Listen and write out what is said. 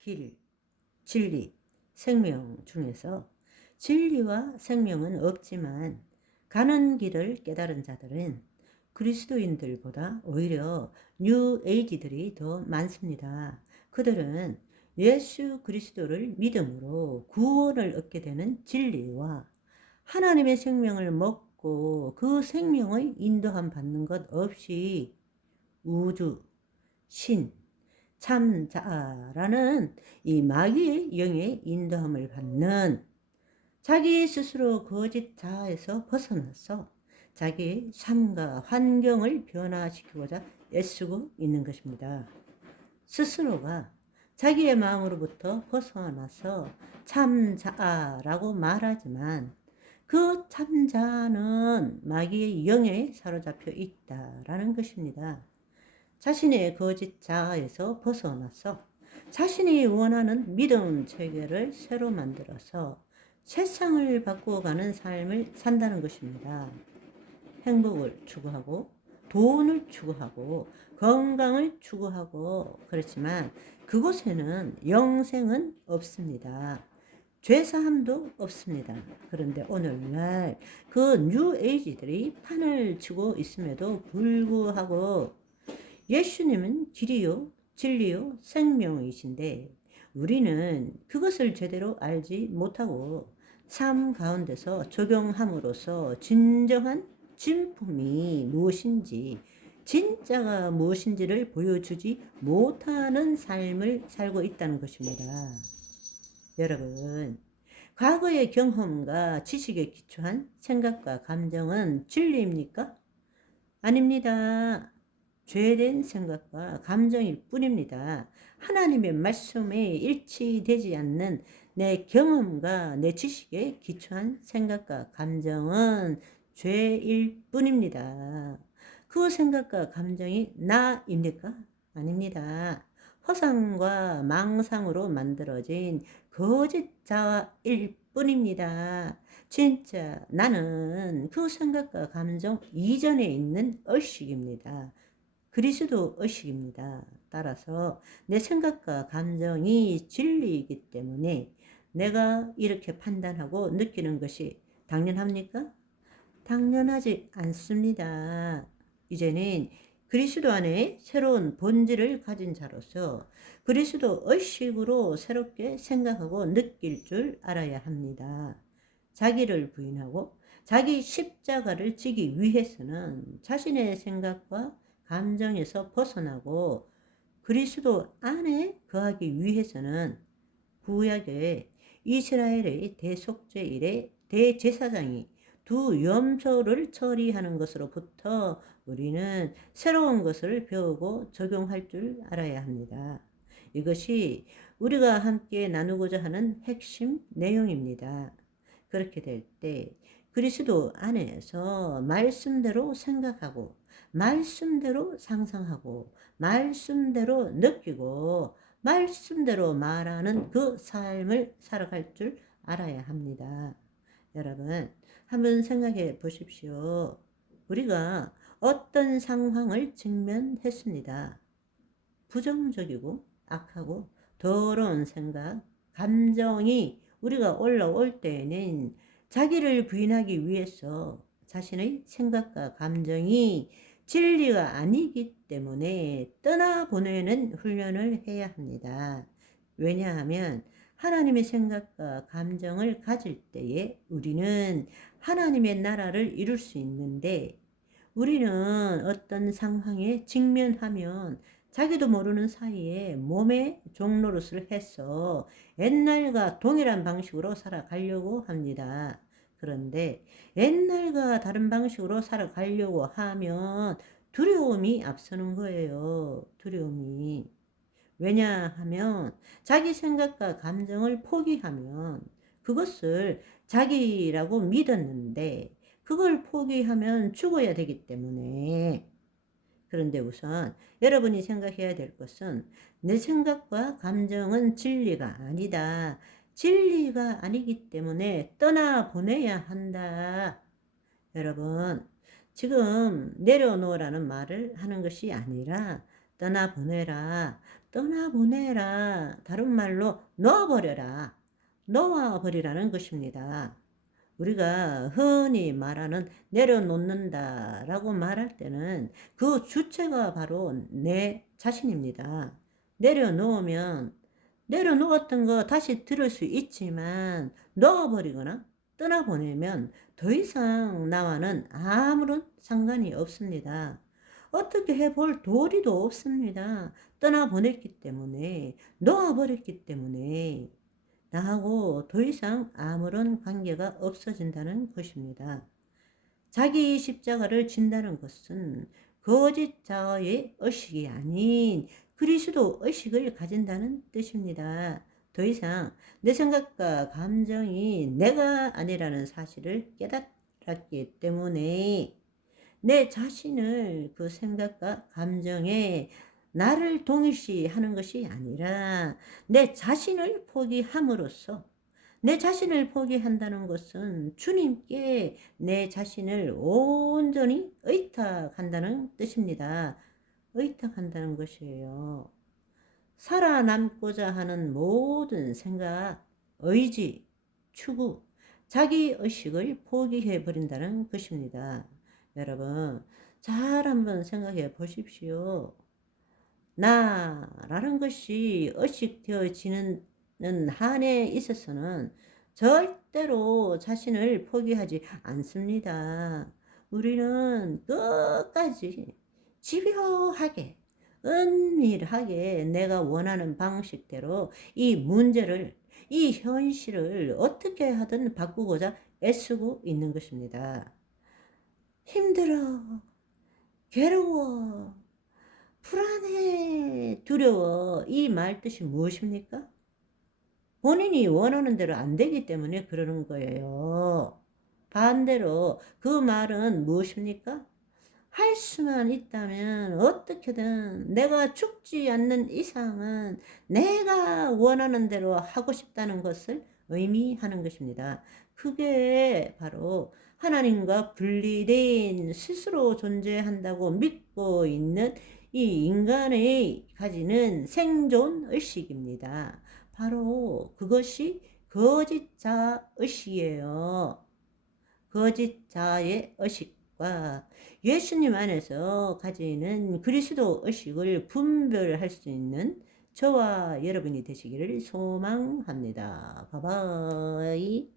길, 진리, 생명 중에서 진리와 생명은 없지만 가는 길을 깨달은 자들은 그리스도인들보다 오히려 뉴 에이지들이 더 많습니다. 그들은 예수 그리스도를 믿음으로 구원을 얻게 되는 진리와 하나님의 생명을 먹고 그 생명의 인도함 받는 것 없이 우주, 신, 참자라는 이 마귀의 영의 인도함을 받는 자기 스스로 거짓 자아에서 벗어나서 자기의 삶과 환경을 변화시키고자 애쓰고 있는 것입니다. 스스로가 자기의 마음으로부터 벗어나서 참자아라고 말하지만 그 참자는 마귀의 영에 사로잡혀 있다라는 것입니다. 자신의 거짓 자아에서 벗어나서 자신이 원하는 믿음 체계를 새로 만들어서 세상을 바꾸어가는 삶을 산다는 것입니다. 행복을 추구하고 돈을 추구하고 건강을 추구하고 그렇지만 그곳에는 영생은 없습니다. 죄사함도 없습니다. 그런데 오늘날 그 뉴에이지들이 판을 치고 있음에도 불구하고 예수님은 길이요, 진리요, 생명이신데 우리는 그것을 제대로 알지 못하고 삶 가운데서 적용함으로써 진정한 진품이 무엇인지, 진짜가 무엇인지를 보여주지 못하는 삶을 살고 있다는 것입니다. 여러분, 과거의 경험과 지식에 기초한 생각과 감정은 진리입니까? 아닙니다. 죄된 생각과 감정일 뿐입니다. 하나님의 말씀에 일치되지 않는 내 경험과 내 지식에 기초한 생각과 감정은 죄일 뿐입니다. 그 생각과 감정이 나입니까? 아닙니다. 허상과 망상으로 만들어진 거짓 자아일 뿐입니다. 진짜 나는 그 생각과 감정 이전에 있는 의식입니다. 그리스도 의식입니다. 따라서 내 생각과 감정이 진리이기 때문에 내가 이렇게 판단하고 느끼는 것이 당연합니까? 당연하지 않습니다. 이제는 그리스도 안에 새로운 본질을 가진 자로서 그리스도 의식으로 새롭게 생각하고 느낄 줄 알아야 합니다. 자기를 부인하고 자기 십자가를 지기 위해서는 자신의 생각과 감정에서 벗어나고 그리스도 안에 거하기 위해서는 구약의 이스라엘의 대속죄 일에 대제사장이 두 염소를 처리하는 것으로부터 우리는 새로운 것을 배우고 적용할 줄 알아야 합니다. 이것이 우리가 함께 나누고자 하는 핵심 내용입니다. 그렇게 될 때 그리스도 안에서 말씀대로 생각하고 말씀대로 상상하고 말씀대로 느끼고 말씀대로 말하는 그 삶을 살아갈 줄 알아야 합니다. 여러분, 한번 생각해 보십시오. 우리가 어떤 상황을 직면했습니다. 부정적이고 악하고 더러운 생각, 감정이 우리가 올라올 때에는 자기를 부인하기 위해서 자신의 생각과 감정이 진리가 아니기 때문에 떠나보내는 훈련을 해야 합니다. 왜냐하면 하나님의 생각과 감정을 가질 때에 우리는 하나님의 나라를 이룰 수 있는데 우리는 어떤 상황에 직면하면 자기도 모르는 사이에 몸의 종노릇을 해서 옛날과 동일한 방식으로 살아가려고 합니다. 그런데 옛날과 다른 방식으로 살아가려고 하면 두려움이 앞서는 거예요. 두려움이. 왜냐하면 자기 생각과 감정을 포기하면 그것을 자기라고 믿었는데 그걸 포기하면 죽어야 되기 때문에 그런데 우선 여러분이 생각해야 될 것은 내 생각과 감정은 진리가 아니다. 진리가 아니기 때문에 떠나보내야 한다. 여러분, 지금 내려놓으라는 말을 하는 것이 아니라 떠나보내라. 떠나보내라. 다른 말로 놓아버려라. 놓아버리라는 것입니다. 우리가 흔히 말하는 내려놓는다 라고 말할 때는 그 주체가 바로 내 자신입니다. 내려놓으면 내려놓았던 거 다시 들을 수 있지만 놓아버리거나 떠나보내면 더 이상 나와는 아무런 상관이 없습니다. 어떻게 해볼 도리도 없습니다. 떠나보냈기 때문에, 놓아버렸기 때문에 나하고 더 이상 아무런 관계가 없어진다는 것입니다. 자기 십자가를 진다는 것은 거짓 자아의 의식이 아닌 그리스도 의식을 가진다는 뜻입니다. 더 이상 내 생각과 감정이 내가 아니라는 사실을 깨달았기 때문에 내 자신을 그 생각과 감정에 나를 동일시하는 것이 아니라 내 자신을 포기함으로써, 내 자신을 포기한다는 것은 주님께 내 자신을 온전히 의탁한다는 뜻입니다. 의탁한다는 것이에요. 살아남고자 하는 모든 생각, 의지, 추구, 자기의식을 포기해버린다는 것입니다. 여러분, 잘 한번 생각해 보십시오. 나라는 것이 의식되어지는 한에 있어서는 절대로 자신을 포기하지 않습니다. 우리는 끝까지 집요하게, 은밀하게 내가 원하는 방식대로 이 문제를, 이 현실을 어떻게 하든 바꾸고자 애쓰고 있는 것입니다. 힘들어, 괴로워, 불안해, 두려워, 이 말 뜻이 무엇입니까? 본인이 원하는 대로 안 되기 때문에 그러는 거예요. 반대로 그 말은 무엇입니까? 할 수만 있다면 어떻게든 내가 죽지 않는 이상은 내가 원하는 대로 하고 싶다는 것을 의미하는 것입니다. 그게 바로 하나님과 분리된 스스로 존재한다고 믿고 있는 이 인간의 가지는 생존 의식입니다. 바로 그것이 거짓자 의식이에요. 거짓자의 의식과 예수님 안에서 가지는 그리스도 의식을 분별할 수 있는 저와 여러분이 되시기를 소망합니다. 바이바이.